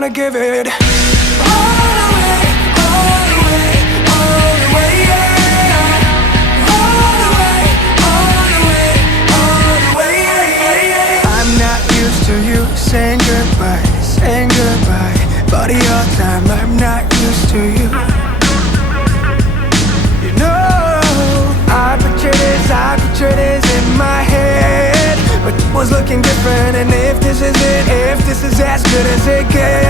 wanna give it all the way, all the way, all the way, yeah. All the way, all the way, all the way, yeah. I'm not used to you saying goodbye, saying goodbye. But your time, I'm not used to you. You know, I picture this in my head, but it was looking different. And if this is it, if this is as good as it gets,